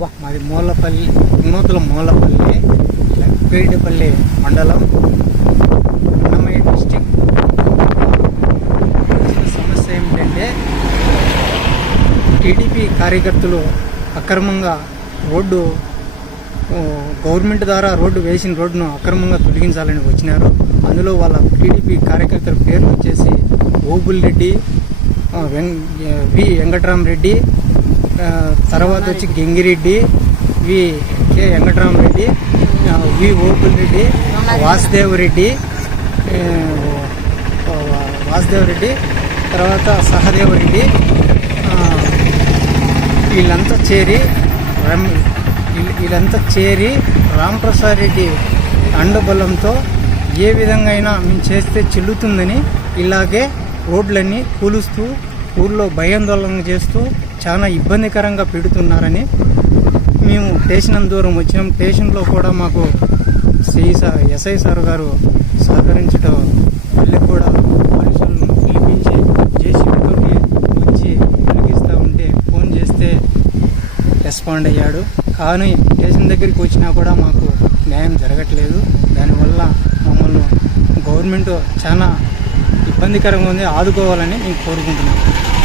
వా మాది మూలపల్లి నూతుల మూలపల్లి పేడిపల్లి మండలం అన్నమయ్య డిస్టిక్ సమస్య ఏమిటంటే టీడీపీ కార్యకర్తలు అక్రమంగా రోడ్డు గవర్నమెంట్ ద్వారా రోడ్డు వేసిన రోడ్డును అక్రమంగా తొలగించాలని వచ్చినారు. అందులో వాళ్ళ టీడీపీ కార్యకర్తల పేర్లు వచ్చేసి ఓబుల్ రెడ్డి వి వెంకటరామరెడ్డి తర్వాత వచ్చి Gangireddy V K Venkataramareddy V Opul Reddy Vasudev Reddy Vasudev Reddy తర్వాత సహదేవ్ రెడ్డి వీళ్ళంతా చేరి వీళ్ళంతా చేరి రాంప్రసాద్ రెడ్డి అండబలంతో ఏ విధంగా అయినా మేము చేస్తే చెల్లుతుందని ఇలాగే రోడ్లన్నీ కూలుస్తూ ఊళ్ళో భయాందోళన చేస్తూ చాలా ఇబ్బందికరంగా పెడుతున్నారని మేము స్టేషన్ దూరం వచ్చినాం. స్టేషన్లో కూడా మాకు సిఐ సార్ ఎస్ఐ సార్ గారు సహకరించడం వెళ్ళి కూడా పోలీసులను పిలిపించి జేసీబీతో వచ్చి పిలిపిస్తూ ఉంటే ఫోన్ చేస్తే రెస్పాండ్ అయ్యాడు. కానీ స్టేషన్ దగ్గరికి వచ్చినా కూడా మాకు న్యాయం జరగట్లేదు. దానివల్ల మమ్మల్ని గవర్నమెంట్ చాలా ఇబ్బందికరంగా ఉంది. ఆదుకోవాలని నేను కోరుకుంటున్నాను.